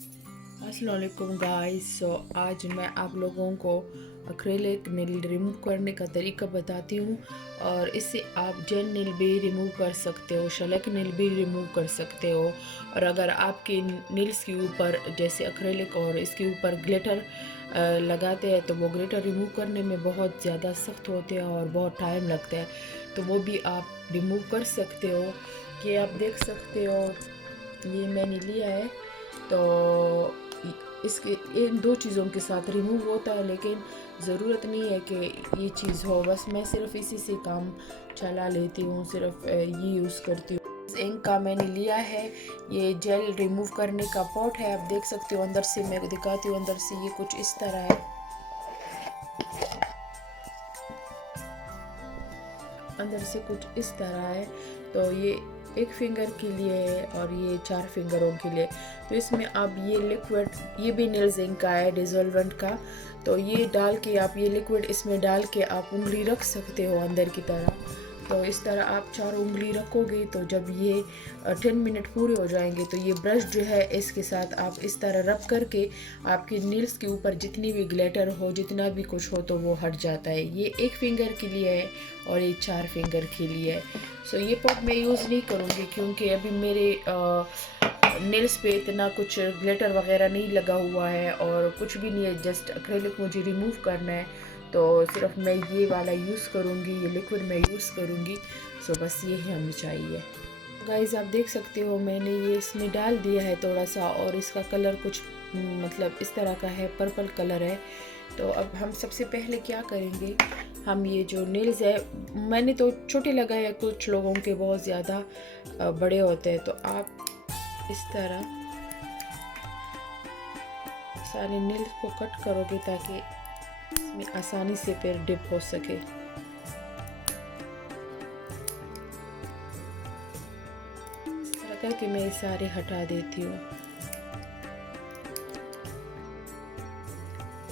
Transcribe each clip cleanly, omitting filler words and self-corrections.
अस्सलाम वालेकुम गाइस। आज मैं आप लोगों को एक्रेलिक नील रिमूव करने का तरीका बताती हूँ और इससे आप जेल नील भी रिमूव कर सकते हो, शलक नील भी रिमूव कर सकते हो। और अगर आपके नील्स के ऊपर जैसे एक्रेलिक और इसके ऊपर ग्लिटर लगाते हैं तो वो ग्लिटर रिमूव करने में बहुत ज़्यादा सख्त होते हैं और बहुत टाइम लगता है, तो वो भी आप रिमूव कर सकते हो। ये आप देख सकते हो, ये मैंने लिया है। तो इसके इन दो चीज़ों के साथ रिमूव होता है, लेकिन ज़रूरत नहीं है कि ये चीज़ हो, बस मैं सिर्फ इसी से काम चला लेती हूँ, सिर्फ ये यूज़ करती हूँ। इंक का मैंने लिया है, ये जेल रिमूव करने का पॉट है, आप देख सकते हो। अंदर से मैं दिखाती हूँ, अंदर से ये कुछ इस तरह है। अंदर से कुछ इस तरह है। तो ये एक फिंगर के लिए है और ये 4 फिंगरों के लिए। तो इसमें आप ये लिक्विड, ये भी नील जिंक का है, डिजोल्वेंट का। तो ये डाल के आप ये लिक्विड इसमें डाल के आप उंगली रख सकते हो अंदर की तरह। तो इस तरह आप 4 उंगली रखोगे तो जब ये 10 मिनट पूरे हो जाएंगे तो ये ब्रश जो है इसके साथ आप इस तरह रब करके आपके नील्स के ऊपर जितनी भी ग्लिटर हो, जितना भी कुछ हो, तो वो हट जाता है। ये एक फिंगर के लिए है और ये 4 फिंगर के लिए है। सो ये पॉट मैं यूज़ नहीं करूँगी क्योंकि अभी मेरे नेल्स पे इतना कुछ ग्लिटर वगैरह नहीं लगा हुआ है और कुछ भी नहीं है, जस्ट एक्रेलिक मुझे रिमूव करना है। तो सिर्फ मैं ये वाला यूज़ करूँगी, ये लिक्विड मैं यूज़ करूँगी। सो बस ये ही हमें चाहिए। गाइस आप देख सकते हो, मैंने ये इसमें डाल दिया है थोड़ा सा और इसका कलर कुछ मतलब इस तरह का है, पर्पल कलर है। तो अब हम सबसे पहले क्या करेंगे, हम ये जो नेल्स है, मैंने तो छोटे लगाए हैं, कुछ लोगों के बहुत ज़्यादा बड़े होते हैं। तो आप इस तरह सारे नेल्स को कट करोगे ताकि इसमें आसानी से फिर डिप हो सके। इस तरह करके मैं ये सारे हटा देती हूँ।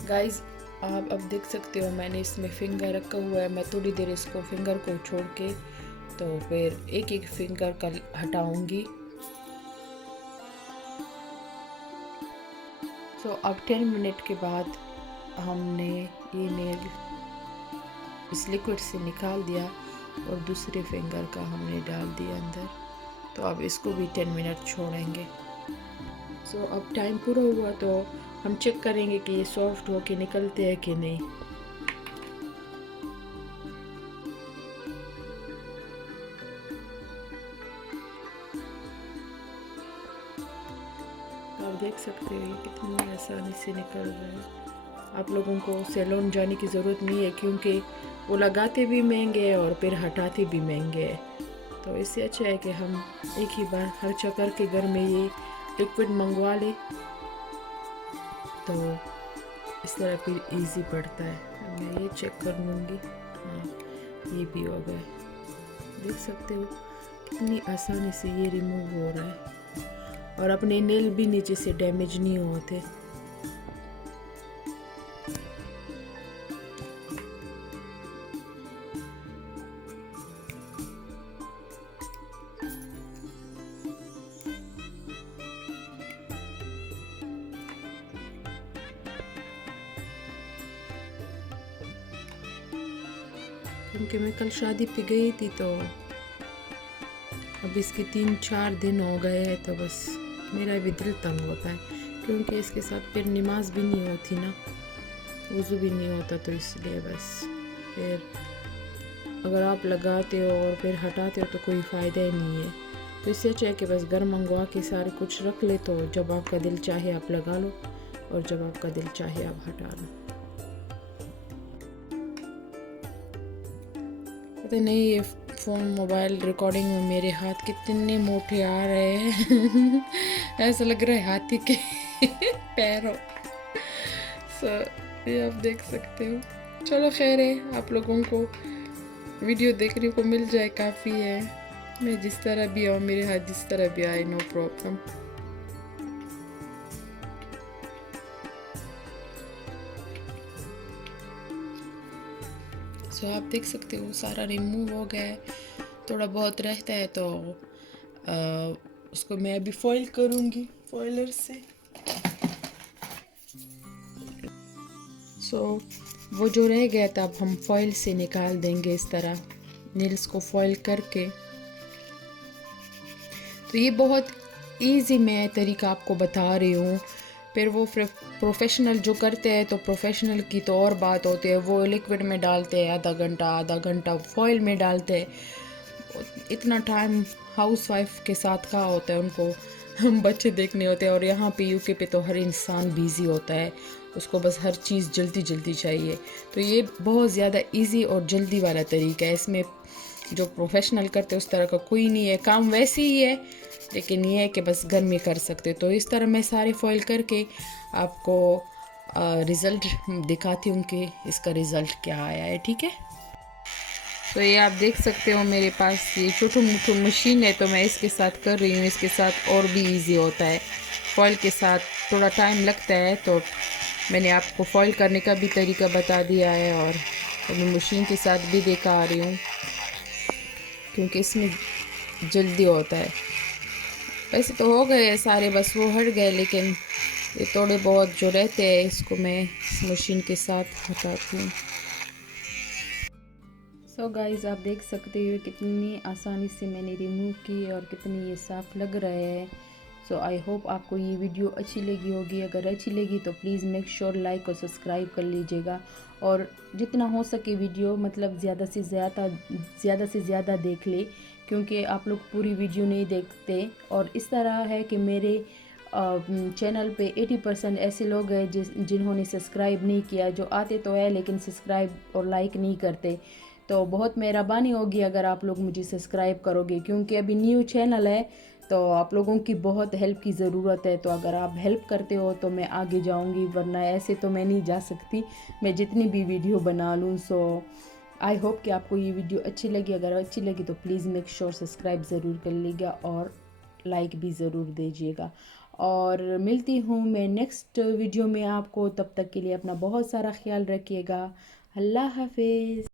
गाइस आप अब देख सकते हो, मैंने इसमें फिंगर रखा हुआ है। मैं थोड़ी देर इसको फिंगर को छोड़ के तो फिर एक एक फिंगर का हटाऊंगी। सो अब 10 मिनट के बाद हमने ये नेल इस लिक्विड से निकाल दिया और दूसरे फिंगर का हमने डाल दिया अंदर। तो अब इसको भी 10 मिनट छोड़ेंगे। सो अब टाइम पूरा हुआ तो हम चेक करेंगे कि ये सॉफ्ट हो के निकलते हैं कि नहीं। आप देख सकते हो ये कितनी आसानी से निकल रहा है। आप लोगों को सैलून जाने की ज़रूरत नहीं है क्योंकि वो लगाते भी महंगे हैं और फिर हटाते भी महंगे हैं। तो इससे अच्छा है कि हम एक ही बार खर्चा करके घर में ये लिक्विड मंगवा लें, तो इस तरह फिर इजी पड़ता है। मैं ये चेक कर लूँगी। हाँ, ये भी हो गया। देख सकते हो कितनी आसानी से ये रिमूव हो रहा है और अपने नेल भी नीचे से डैमेज नहीं होते। क्योंकि मैं कल शादी पे गई थी तो अब इसके 3-4 दिन हो गए हैं, तो बस मेरा भी दिल तंग होता है क्योंकि इसके साथ फिर नमाज भी नहीं होती ना, वज़ू भी नहीं होता। तो इसलिए बस फिर अगर आप लगाते हो और फिर हटाते हो तो कोई फ़ायदा ही नहीं है। तो इससे अच्छा है कि बस घर मंगवा के सारे कुछ रख ले, तो जब आपका दिल चाहे आप लगा लो और जब आपका दिल चाहे आप हटा लो। पता नहीं ये फ़ोन मोबाइल रिकॉर्डिंग में मेरे हाथ कितने मोटे आ रहे हैं ऐसा लग रहा है हाथी के पैर हो। ये आप देख सकते हो। चलो खैर है, आप लोगों को वीडियो देखने को मिल जाए काफ़ी है। मैं जिस तरह भी आऊँ, मेरे हाथ जिस तरह भी आए, नो प्रॉब्लम। सो आप देख सकते हो सारा रिमूव हो गया है। थोड़ा बहुत रहता है तो उसको मैं अभी फॉइल करूँगी फॉइलर से। सो वो जो रह गया था अब हम फॉइल से निकाल देंगे इस तरह नेल्स को फॉइल करके। तो ये बहुत इजी मैं तरीका आपको बता रही हूँ। फिर वो प्रोफेशनल जो करते हैं तो प्रोफेशनल की तो और बात होती है, वो लिक्विड में डालते हैं आधा घंटा फॉइल में डालते हैं। इतना टाइम हाउस वाइफ के साथ का होता है उनको, हम बच्चे देखने होते हैं। और यहाँ पे यूके पे तो हर इंसान बिज़ी होता है, उसको बस हर चीज़ जल्दी जल्दी चाहिए। तो ये बहुत ज़्यादा इजी और जल्दी वाला तरीका है। इसमें जो प्रोफेशनल करते उस तरह का कोई नहीं है, काम वैसे ही है, लेकिन ये है कि बस घर में कर सकते। तो इस तरह मैं सारे फॉइल करके आपको रिज़ल्ट दिखाती हूँ कि इसका रिज़ल्ट क्या आया है। ठीक है, तो ये आप देख सकते हो मेरे पास ये छोटू मोटू मशीन है, तो मैं इसके साथ कर रही हूँ। इसके साथ और भी इजी होता है, फॉइल के साथ थोड़ा टाइम लगता है, तो मैंने आपको फॉइल करने का भी तरीका बता दिया है और मैं मशीन के साथ भी दिखा रही हूँ क्योंकि इसमें जल्दी होता है। वैसे तो हो गए सारे, बस वो हट गए, लेकिन ये थोड़े बहुत जो रहते हैं इसको मैं इस मशीन के साथ हटाती हूँ। सो गाइस, आप देख सकते हो कितनी आसानी से मैंने रिमूव की और कितनी ये साफ़ लग रहे हैं। सो आई होप आपको ये वीडियो अच्छी लगी होगी। अगर अच्छी लगी तो प्लीज़ मेक श्योर लाइक और सब्सक्राइब कर लीजिएगा, और जितना हो सके वीडियो मतलब ज़्यादा से ज़्यादा देख ले, क्योंकि आप लोग पूरी वीडियो नहीं देखते। और इस तरह है कि मेरे चैनल पे 80% ऐसे लोग हैं जिन्होंने सब्सक्राइब नहीं किया, जो आते तो है लेकिन सब्सक्राइब और लाइक नहीं करते। तो बहुत मेहरबानी होगी अगर आप लोग मुझे सब्सक्राइब करोगे, क्योंकि अभी न्यू चैनल है तो आप लोगों की बहुत हेल्प की ज़रूरत है। तो अगर आप हेल्प करते हो तो मैं आगे जाऊंगी, वरना ऐसे तो मैं नहीं जा सकती, मैं जितनी भी वीडियो बना लूँ। सो आई होप कि आपको ये वीडियो अच्छी लगी। अगर अच्छी लगी तो प्लीज़ मेक श्योर सब्सक्राइब ज़रूर कर लीजिएगा और लाइक भी ज़रूर दीजिएगा। और मिलती हूँ मैं नेक्स्ट वीडियो में आपको, तब तक के लिए अपना बहुत सारा ख्याल रखिएगा। अल्लाह हाफिज़।